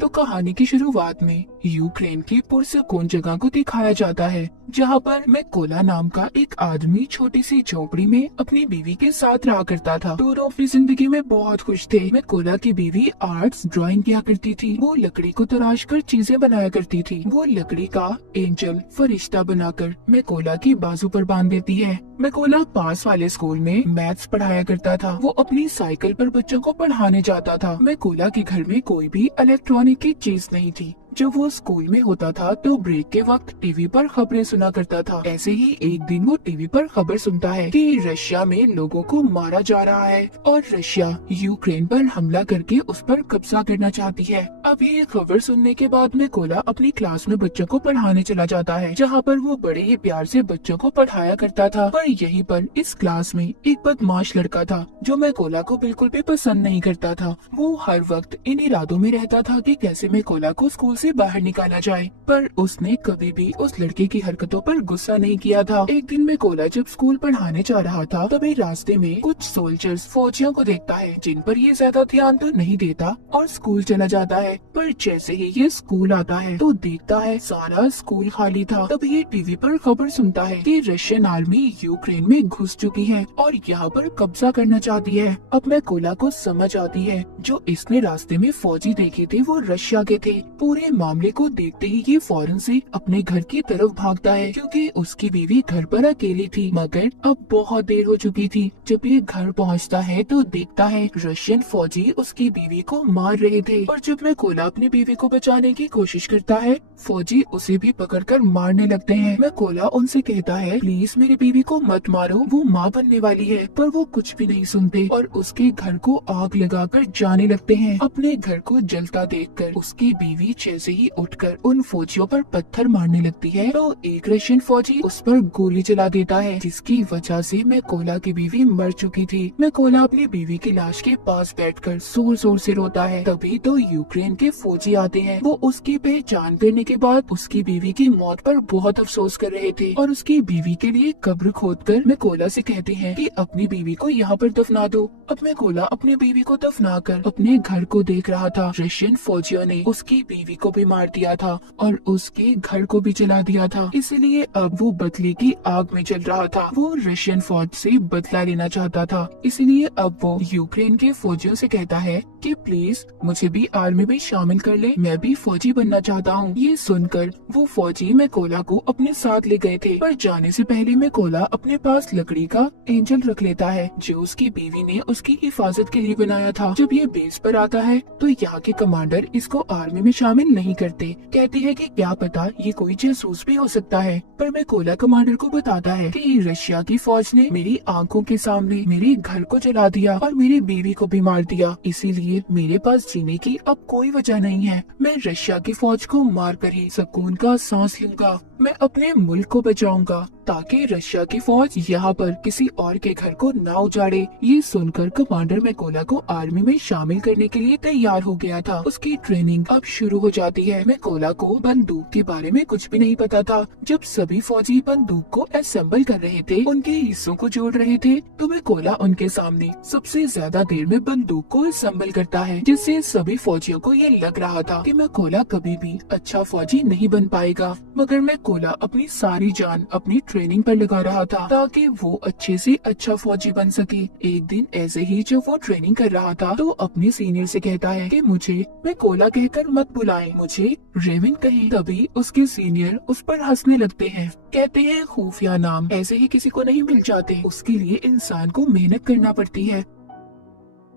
तो कहानी की शुरुआत में यूक्रेन की पुरसकून जगह को दिखाया जाता है, जहाँ पर मैकोला नाम का एक आदमी छोटी सी झोपड़ी में अपनी बीवी के साथ रहा करता था। दोनों अपनी जिंदगी में बहुत खुश थे। मैकोला की बीवी आर्ट्स ड्राइंग किया करती थी। वो लकड़ी को तराश कर चीजें बनाया करती थी। वो लकड़ी का एंजल फरिश्ता बनाकर मैकोला की बाजू पर बांध देती है। मैकोला पास वाले स्कूल में मैथ्स पढ़ाया करता था। वो अपनी साइकिल पर बच्चों को पढ़ाने जाता था। मैकोला के घर में कोई भी इलेक्ट्रॉनिक की चीज नहीं थी। जब वो स्कूल में होता था तो ब्रेक के वक्त टीवी पर खबरें सुना करता था। ऐसे ही एक दिन वो टीवी पर खबर सुनता है कि रशिया में लोगों को मारा जा रहा है और रशिया यूक्रेन पर हमला करके उस पर कब्जा करना चाहती है। अब ये खबर सुनने के बाद मैकोला अपनी क्लास में बच्चों को पढ़ाने चला जाता है, जहाँ पर वो बड़े ही प्यार से बच्चों को पढ़ाया करता था। पर यहीं पर इस क्लास में एक बदमाश लड़का था जो मैकोला को बिल्कुल भी पसंद नहीं करता था। वो हर वक्त इन इरादों में रहता था कि कैसे मैकोला को स्कूल से बाहर निकाला जाए, पर उसने कभी भी उस लड़के की हरकतों पर गुस्सा नहीं किया था। एक दिन मैकोला जब स्कूल पढ़ाने जा रहा था तभी रास्ते में कुछ सोल्जर्स फौजियों को देखता है, जिन पर ये ज्यादा ध्यान तो नहीं देता और स्कूल चला जाता है। पर जैसे ही ये स्कूल आता है तो देखता है सारा स्कूल खाली था। तब ये टीवी पर खबर सुनता है कि रशियन आर्मी यूक्रेन में घुस चुकी है और यहाँ पर कब्जा करना चाहती है। अब मैकोला को समझ आती है जो इसने रास्ते में फौजी देखे थे वो रशिया के थे। पूरे मामले को देखते ही ये फौरन से अपने घर की तरफ भागता है, क्योंकि उसकी बीवी घर पर अकेली थी। मगर अब बहुत देर हो चुकी थी। जब ये घर पहुंचता है तो देखता है रशियन फौजी उसकी बीवी को मार रहे थे। और जब मैकोला अपनी बीवी को बचाने की कोशिश करता है, फौजी उसे भी पकड़कर मारने लगते हैं। मैकोला उनसे कहता है, प्लीज मेरी बीवी को मत मारो, वो माँ बनने वाली है। पर वो कुछ भी नहीं सुनते और उसके घर को आग लगाकर जाने लगते हैं। अपने घर को जलता देखकर उसकी बीवी जैसे ही उठकर उन फौजियों पर पत्थर मारने लगती है तो एक रशियन फौजी उस पर गोली चला देता है, जिसकी वजह से मैकोला की बीवी मर चुकी थी। मैकोला अपनी बीवी की लाश के पास बैठकर जोर जोर से रोता है। तभी तो यूक्रेन के फौजी आते हैं। वो उसकी पहचान करने के बाद उसकी बीवी की मौत पर बहुत अफसोस कर रहे थे और उसकी बीवी के लिए कब्र खोदकर मैकोला से कहते हैं कि अपनी बीवी को यहाँ पर दफना दो। अब मैकोला अपनी बीवी को दफनाकर अपने घर को देख रहा था। रशियन फौजियों ने उसकी बीवी को भी मार दिया था और उसके घर को भी जला दिया था। इसलिए अब वो बदले की आग में जल रहा था। वो रशियन फौज से बदला लेना चाहता था। इसलिए अब वो यूक्रेन के फौजियों से कहता है कि प्लीज मुझे भी आर्मी में शामिल कर ले, मैं भी फौजी बनना चाहता हूँ। ये सुनकर वो फौजी मैकोला को अपने साथ ले गए थे, पर जाने से पहले मैकोला अपने पास लकड़ी का एंजल रख लेता है जो उसकी बीवी ने उसकी हिफाजत के लिए बनाया था। जब ये बेस पर आता है तो यहाँ के कमांडर इसको आर्मी में शामिल नहीं करते। कहते हैं कि क्या पता ये कोई जासूस भी हो सकता है। पर मैकोला कमांडर को बताता है कि रशिया की फौज ने मेरी आंखों के सामने मेरे घर को जला दिया और मेरी बीवी को भी मार दिया, इसीलिए मेरे पास जीने की अब कोई वजह नहीं है। मैं रशिया की फौज को मार कर ही सुकून का सांस लूंगा। मैं अपने मुल्क को बचाऊंगा ताकि रशिया की फौज यहाँ पर किसी और के घर को ना उजाड़े। ये सुनकर कमांडर मैकोला को आर्मी में शामिल करने के लिए तैयार हो गया था। उसकी ट्रेनिंग अब शुरू हो जाती है। मैकोला को बंदूक के बारे में कुछ भी नहीं पता था। जब सभी फौजी बंदूक को असेंबल कर रहे थे, उनके हिस्सों को जोड़ रहे थे, तो मैकोला उनके सामने सबसे ज्यादा देर में बंदूक को असेंबल करता है, जिससे सभी फौजियों को ये लग रहा था कि मैकोला कभी भी अच्छा फौजी नहीं बन पाएगा। मगर मैकोला अपनी सारी जान अपनी ट्रेनिंग पर लगा रहा था ताकि वो अच्छे से अच्छा फौजी बन सके। एक दिन ऐसे ही जब वो ट्रेनिंग कर रहा था तो अपने सीनियर से कहता है कि मुझे मैकोला कहकर मत बुलाएं, मुझे रेविन कहें। तभी उसके सीनियर उस पर हंसने लगते हैं। कहते हैं खुफिया नाम ऐसे ही किसी को नहीं मिल जाते, उसके लिए इंसान को मेहनत करना पड़ती है।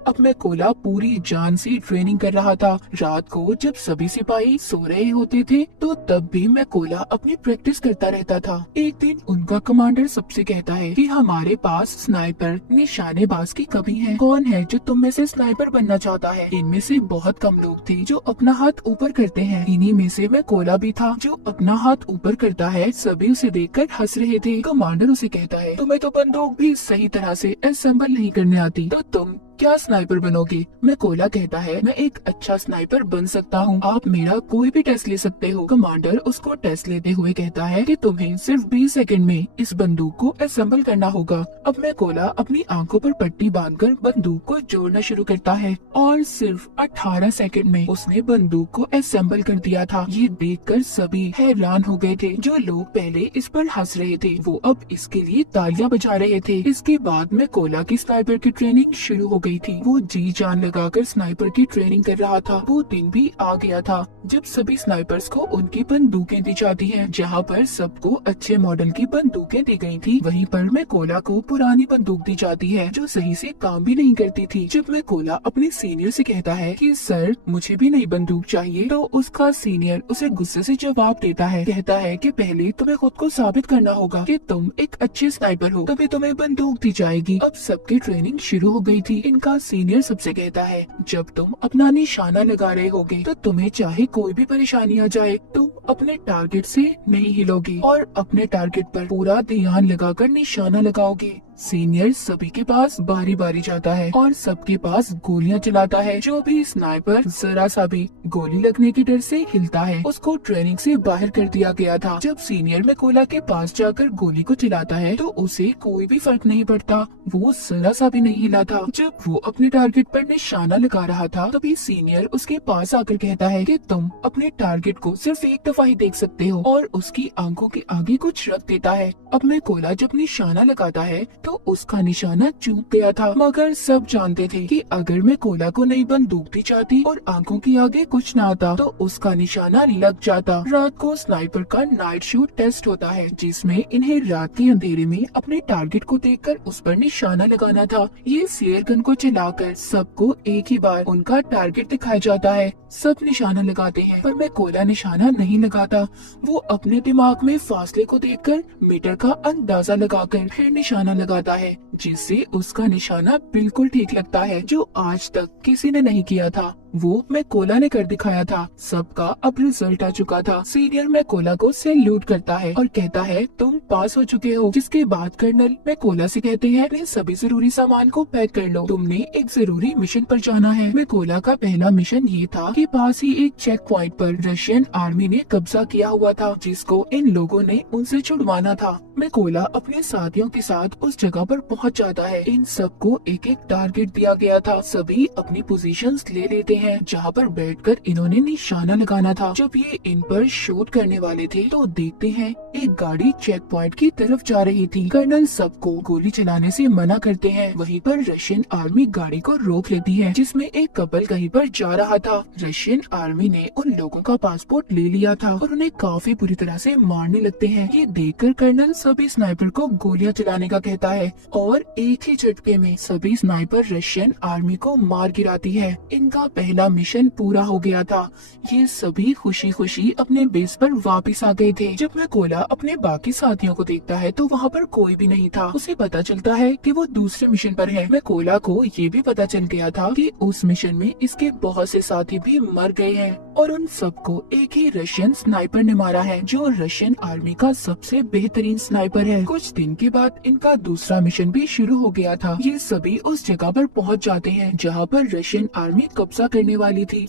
अब मैकोला पूरी जान से ट्रेनिंग कर रहा था। रात को जब सभी सिपाही सो रहे होते थे तो तब भी मैकोला अपनी प्रैक्टिस करता रहता था। एक दिन उनका कमांडर सबसे कहता है कि हमारे पास स्नाइपर निशानेबाज की कमी है। कौन है जो तुम में से स्नाइपर बनना चाहता है? इनमें से बहुत कम लोग थे जो अपना हाथ ऊपर करते हैं। इन्हीं में से मैकोला भी था जो अपना हाथ ऊपर करता है। सभी उसे देखकर हंस रहे थे। कमांडर उसे कहता है, तुम्हें तो बंदूक भी सही तरह से असेंबल नहीं करने आती, तो तुम क्या स्नाइपर बनोगे। मैकोला कहता है मैं एक अच्छा स्नाइपर बन सकता हूँ, आप मेरा कोई भी टेस्ट ले सकते हो। कमांडर उसको टेस्ट लेते हुए कहता है कि तुम्हें सिर्फ 20 सेकंड में इस बंदूक को असेंबल करना होगा। अब मैकोला अपनी आंखों पर पट्टी बांधकर बंदूक को जोड़ना शुरू करता है और सिर्फ 18 सेकंड में उसने बंदूक को असेंबल कर दिया था। ये देखकर सभी हैरान हो गए थे। जो लोग पहले इस पर हंस रहे थे वो अब इसके लिए तालियां बजा रहे थे। इसके बाद मैकोला की स्नाइपर की ट्रेनिंग शुरू हो गई थी। वो जी जान लगाकर स्नाइपर की ट्रेनिंग कर रहा था। वो दिन भी आ गया था जब सभी स्नाइपर्स को उनकी बंदूकें दी जाती हैं। जहाँ पर सबको अच्छे मॉडल की बंदूकें दी गई थी, वहीं पर मैकोला को पुरानी बंदूक दी जाती है जो सही से काम भी नहीं करती थी। जब मैकोला अपने सीनियर से कहता है कि सर मुझे भी नई बंदूक चाहिए, तो उसका सीनियर उसे गुस्से से जवाब देता है। कहता है कि पहले तुम्हें खुद को साबित करना होगा कि तुम एक अच्छे स्नाइपर हो, तभी तुम्हें बंदूक दी जाएगी। अब सबकी ट्रेनिंग शुरू हो गई थी। इनका सीनियर सबसे कहता है जब तुम अपना निशाना लगा रहे होगे तो तुम्हें चाहे कोई भी परेशानी आ जाए, तुम अपने टारगेट से नहीं हिलोगी और अपने टारगेट पर पूरा ध्यान लगाकर निशाना लगाओगे। सीनियर सभी के पास बारी बारी जाता है और सबके पास गोलियां चलाता है। जो भी स्नाइपर जरा सा भी गोली लगने के डर से हिलता है उसको ट्रेनिंग से बाहर कर दिया गया था। जब सीनियर मैकोला के पास जाकर गोली को चलाता है तो उसे कोई भी फर्क नहीं पड़ता, वो जरा सा भी नहीं हिला था। जब वो अपने टारगेट पर निशाना लगा रहा था तभी सीनियर उसके पास आकर कहता है कि तुम अपने टारगेट को सिर्फ एक दफा ही देख सकते हो, और उसकी आंखों के आगे कुछ रख देता है। अब मैकोला जब निशाना लगाता है तो उसका निशाना चूक गया था, मगर सब जानते थे कि अगर मैकोला को नई बंदूक दी जाती और आंखों के आगे कुछ ना आता तो उसका निशाना लग जाता। रात को स्नाइपर का नाइट शूट टेस्ट होता है जिसमें इन्हें रात के अंधेरे में अपने टारगेट को देखकर उस पर निशाना लगाना था। ये फ्लेयर गन को चलाकर सबको एक ही बार उनका टारगेट दिखाया जाता है। सब निशाना लगाते हैं पर मैकोला निशाना नहीं लगाता। वो अपने दिमाग में फासले को देखकर मीटर का अंदाजा लगाकर फिर निशाना लगाता है, जिससे उसका निशाना बिल्कुल ठीक लगता है, जो आज तक किसी ने नहीं किया था। वो मैकोला ने कर दिखाया था। सबका अब रिजल्ट आ चुका था। सीनियर मैकोला को सैल्यूट करता है और कहता है तुम पास हो चुके हो। जिसके बाद कर्नल मैकोला से कहते हैं अपने सभी जरूरी सामान को पैक कर लो, तुमने एक जरूरी मिशन पर जाना है। मैकोला का पहला मिशन ये था कि पास ही एक चेक पॉइंट पर रशियन आर्मी ने कब्जा किया हुआ था जिसको इन लोगों ने उनसे छुड़वाना था। मैकोला अपने साथियों के साथ उस जगह पर पहुंच जाता है। इन सबको एक एक टारगेट दिया गया था। सभी अपनी पोजीशंस ले लेते हैं जहाँ पर बैठकर इन्होंने निशाना लगाना था। जब ये इन पर शूट करने वाले थे तो देखते हैं एक गाड़ी चेक पॉइंट की तरफ जा रही थी। कर्नल सबको गोली चलाने से मना करते हैं। वहीं पर रशियन आर्मी गाड़ी को रोक लेती है जिसमें एक कपल कहीं पर जा रहा था। रशियन आर्मी ने उन लोगों का पासपोर्ट ले लिया था और उन्हें काफी बुरी तरह से मारने लगते हैं। ये देखकर कर्नल सभी स्नाइपर को गोलियां चलाने का कहता है और एक ही झटके में सभी स्नाइपर रशियन आर्मी को मार गिराती है। इनका पहला मिशन पूरा हो गया था। ये सभी खुशी खुशी अपने बेस पर वापस आ गए थे। जब मैकोला अपने बाकी साथियों को देखता है तो वहाँ पर कोई भी नहीं था। उसे पता चलता है कि वो दूसरे मिशन पर है। मैकोला को ये भी पता चल गया था कि उस मिशन में इसके बहुत से साथी भी मर गए हैं और उन सबको एक ही रशियन स्नाइपर ने मारा है जो रशियन आर्मी का सबसे बेहतरीन स्नाइपर है। कुछ दिन के बाद इनका दूसरा मिशन भी शुरू हो गया था। ये सभी उस जगह पर पहुंच जाते हैं जहां पर रशियन आर्मी कब्जा करने वाली थी।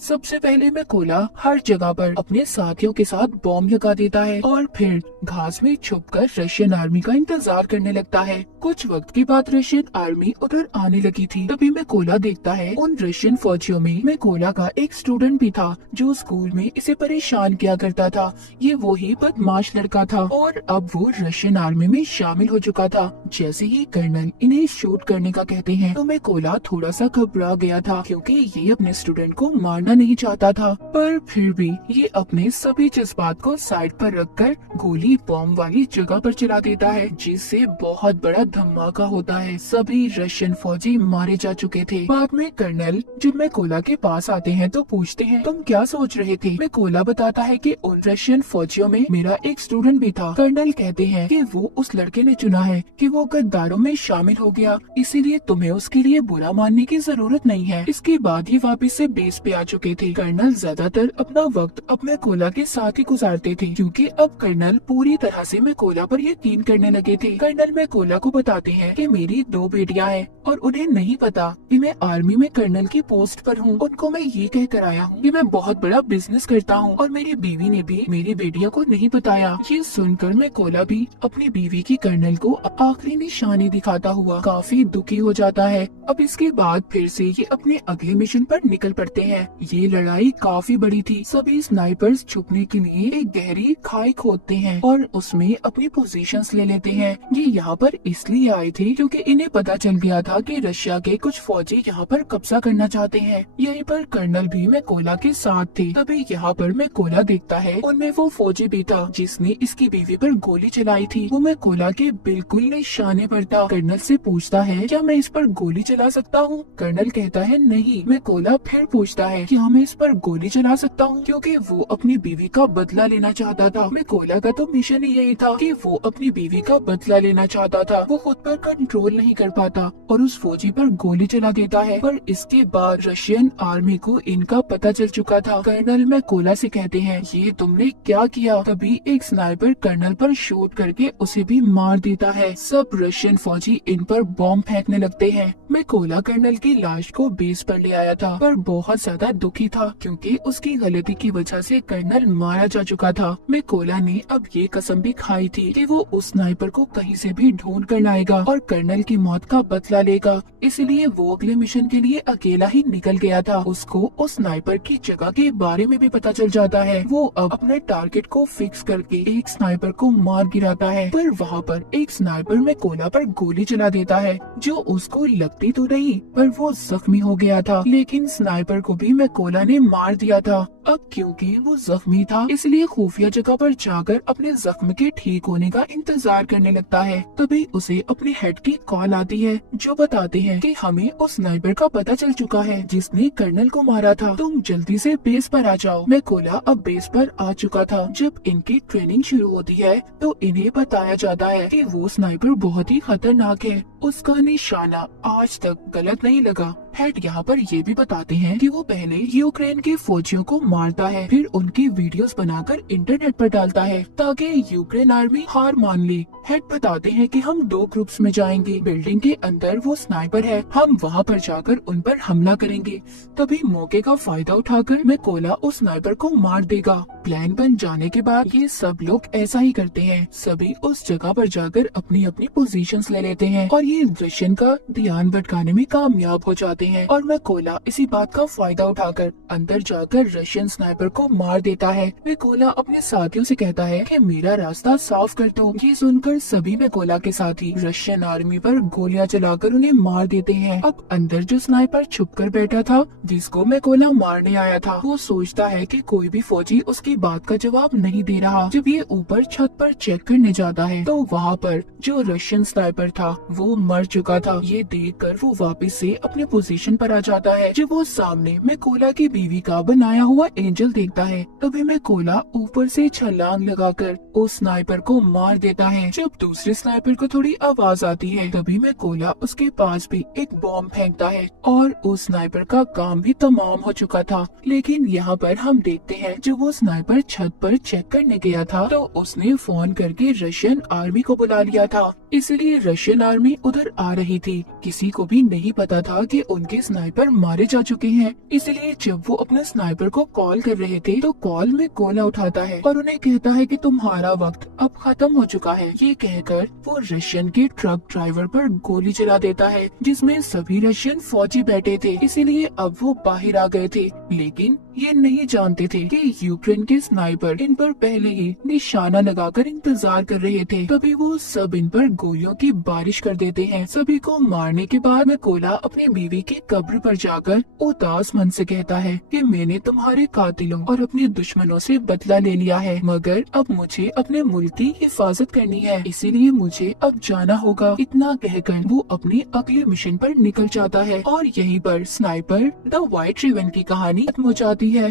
सबसे पहले मैकोला हर जगह पर अपने साथियों के साथ बॉम्ब लगा देता है और फिर घास में छुपकर रशियन आर्मी का इंतजार करने लगता है। कुछ वक्त के बाद रशियन आर्मी उधर आने लगी थी। तभी मैकोला देखता है उन रशियन फौजियों में मैकोला का एक स्टूडेंट भी था जो स्कूल में इसे परेशान किया करता था। ये वही बदमाश लड़का था और अब वो रशियन आर्मी में शामिल हो चुका था। जैसे ही कर्नल इन्हें शूट करने का कहते हैं तो मैकोला थोड़ा सा घबरा गया था क्योंकि ये अपने स्टूडेंट को मारना नहीं चाहता था, पर फिर भी ये अपने सभी जज्बात को साइड पर रखकर गोली बॉम्ब वाली जगह पर चला देता है जिससे बहुत बड़ा धमाका होता है। सभी रशियन फौजी मारे जा चुके थे। बाद में कर्नल जब मैकोला के पास आते हैं तो पूछते हैं तुम क्या सोच रहे थे। मैकोला बताता है कि उन रशियन फौजियों में मेरा एक स्टूडेंट भी था। कर्नल कहते हैं कि वो उस लड़के ने चुना है कि वो गद्दारों में शामिल हो गया, इसीलिए तुम्हें उसके लिए बुरा मानने की जरूरत नहीं है। इसके बाद ये वापस से बेस पे आ चुके थे। कर्नल ज्यादा ज्यादातर अपना वक्त अब मैकोला के साथ ही गुजारते थे, क्योंकि अब कर्नल पूरी तरह से मैकोला पर यकीन करने लगे थे। कर्नल मैकोला को बताते हैं कि मेरी 2 बेटियां हैं और उन्हें नहीं पता कि मैं आर्मी में कर्नल की पोस्ट पर हूँ। उनको मैं ये कह कर आया हूँ कि मैं बहुत बड़ा बिजनेस करता हूँ और मेरी बीवी ने भी मेरी बेटियों को नहीं बताया। ये सुनकर मैकोला भी अपनी बीवी की कर्नल को आखिरी निशानी दिखाता हुआ काफी दुखी हो जाता है। अब इसके बाद फिर से ये अपने अगले मिशन पर निकल पड़ते हैं। ये लड़ाई काफी बड़ी थी। सभी स्नाइपर्स छुपने के लिए एक गहरी खाई खोदते हैं और उसमें अपनी पोजीशंस ले लेते हैं। ये यहाँ पर इसलिए आए थे क्योंकि इन्हें पता चल गया था कि रशिया के कुछ फौजी यहाँ पर कब्जा करना चाहते हैं। यहीं पर कर्नल भी मैकोला के साथ थे। तभी यहाँ पर मैकोला देखता है उनमें वो फौजी भी था जिसने इसकी बीवी पर गोली चलाई थी। वो मैकोला के बिल्कुल निशाने पर था। कर्नल से पूछता है क्या मैं इस पर गोली चला सकता हूँ? कर्नल कहता है नहीं। मैकोला फिर पूछता है क्या मैं इस पर गोली चला सकता हूँ, क्योंकि वो अपनी बीवी का बदला लेना चाहता था। मैकोला का तो मिशन ही यही था कि वो अपनी बीवी का बदला लेना चाहता था। वो खुद पर कंट्रोल नहीं कर पाता और उस फौजी पर गोली चला देता है। पर इसके बाद रशियन आर्मी को इनका पता चल चुका था। कर्नल मैकोला से कहते हैं ये तुमने क्या किया? तभी एक स्नाइपर कर्नल पर शूट करके उसे भी मार देता है। सब रशियन फौजी इन पर बॉम्ब फेंकने लगते हैं। मैकोला कर्नल की लाश को बेस पर ले आया था, पर बहुत ज्यादा दुखी था क्योंकि उसकी गलती की वजह से कर्नल मारा जा चुका था। मैकोला ने अब ये कसम भी खाई थी कि वो उस स्नाइपर को कहीं से भी ढूंढ कर लाएगा और कर्नल की मौत का बदला लेगा। इसलिए वो अगले मिशन के लिए अकेला ही निकल गया था। उसको उस स्नाइपर की जगह के बारे में भी पता चल जाता है। वो अब अपने टारगेट को फिक्स करके एक स्नाइपर को मार गिराता है, पर वहाँ पर एक स्नाइपर मैकोला पर गोली चला देता है जो उसको लगती तो नहीं, पर वो जख्मी हो गया था। लेकिन स्नाइपर को भी मैकोला ने मार दिया था। अब क्योंकि वो जख्मी था इसलिए खुफिया जगह पर जाकर अपने जख्म के ठीक होने का इंतजार करने लगता है। तभी उसे अपने हेड की कॉल आती है जो बताते हैं कि हमें उस स्नाइपर का पता चल चुका है जिसने कर्नल को मारा था। तुम जल्दी से बेस पर आ जाओ। मैकोला अब बेस पर आ चुका था। जब इनकी ट्रेनिंग शुरू होती है तो इन्हें बताया जाता है कि वो स्नाइपर बहुत ही खतरनाक है। उसका निशाना आज तक गलत नहीं लगा। हेड यहाँ पर ये भी बताते हैं कि वो पहले यूक्रेन के फौजियों को मारता है, फिर उनकी वीडियोस बनाकर इंटरनेट पर डालता है ताकि यूक्रेन आर्मी हार मान ले। हेड बताते हैं कि हम 2 ग्रुप्स में जाएंगे। बिल्डिंग के अंदर वो स्नाइपर है, हम वहाँ पर जाकर उन पर हमला करेंगे। तभी मौके का फायदा उठाकर मैकोला उस स्नाइपर को मार देगा। प्लान बन जाने के बाद ये सब लोग ऐसा ही करते हैं। सभी उस जगह पर जाकर अपनी अपनी पोजीशंस ले लेते हैं और ये रशियन का ध्यान भटकाने में कामयाब हो जाते हैं। और मैकोला इसी बात का फायदा उठाकर अंदर जाकर रशियन स्नाइपर को मार देता है। मैकोला अपने साथियों से कहता है कि मेरा रास्ता साफ कर दो। ये सुनकर सभी मैकोला के साथी रशियन आर्मी पर गोलियां चलाकर उन्हें मार देते हैं। अब अंदर जो स्नाइपर छुपकर बैठा था जिसको मैकोला मारने आया था, वो सोचता है कि कोई भी फौजी उसकी बात का जवाब नहीं दे रहा। जब ये ऊपर छत पर चेक करने जाता है तो वहाँ पर जो रशियन स्नाइपर था वो मर चुका था। ये देखकर वो वापस से अपने पोजीशन पर आ जाता है। जब वो सामने मैकोला की बीवी का बनाया हुआ एंजल देखता है तभी मैकोला ऊपर से छलांग लगाकर उस स्नाइपर को मार देता है। जब दूसरे स्नाइपर को थोड़ी आवाज आती है तभी मैकोला उसके पास भी एक बॉम्ब फेंकता है और उस स्नाइपर का काम भी तमाम हो चुका था। लेकिन यहाँ पर हम देखते हैं जब वो स्नाइपर छत पर चेक करने गया था तो उसने फोन करके रशियन आर्मी को बुला लिया था। इसलिए रशियन आर्मी उधर आ रही थी। किसी को भी नहीं पता था कि उनके स्नाइपर मारे जा चुके हैं। इसलिए जब वो अपने स्नाइपर को कॉल कर रहे थे तो कॉल में कोला उठाता है और उन्हें कहता है कि तुम्हारा वक्त अब खत्म हो चुका है। ये कहकर वो रशियन के ट्रक ड्राइवर पर गोली चला देता है जिसमें सभी रशियन फौजी बैठे थे। इसीलिए अब वो बाहर आ गए थे, लेकिन ये नहीं जानते थे कि यूक्रेन के स्नाइपर इन पर पहले ही निशाना लगाकर इंतजार कर रहे थे। तभी वो सब इन पर गोलियों की बारिश कर देते हैं। सभी को मारने के बाद मैकोला अपनी बीवी की कब्र पर जाकर उदास मन से कहता है कि मैंने तुम्हारे कातिलों और अपने दुश्मनों से बदला ले लिया है, मगर अब मुझे अपने मुल्क की हिफाजत करनी है, इसीलिए मुझे अब जाना होगा। इतना कहकर वो अपने अगले मिशन पर निकल जाता है और यहीं पर स्नाइपर द व्हाइट रिबन की कहानी खत्म हो जाती है।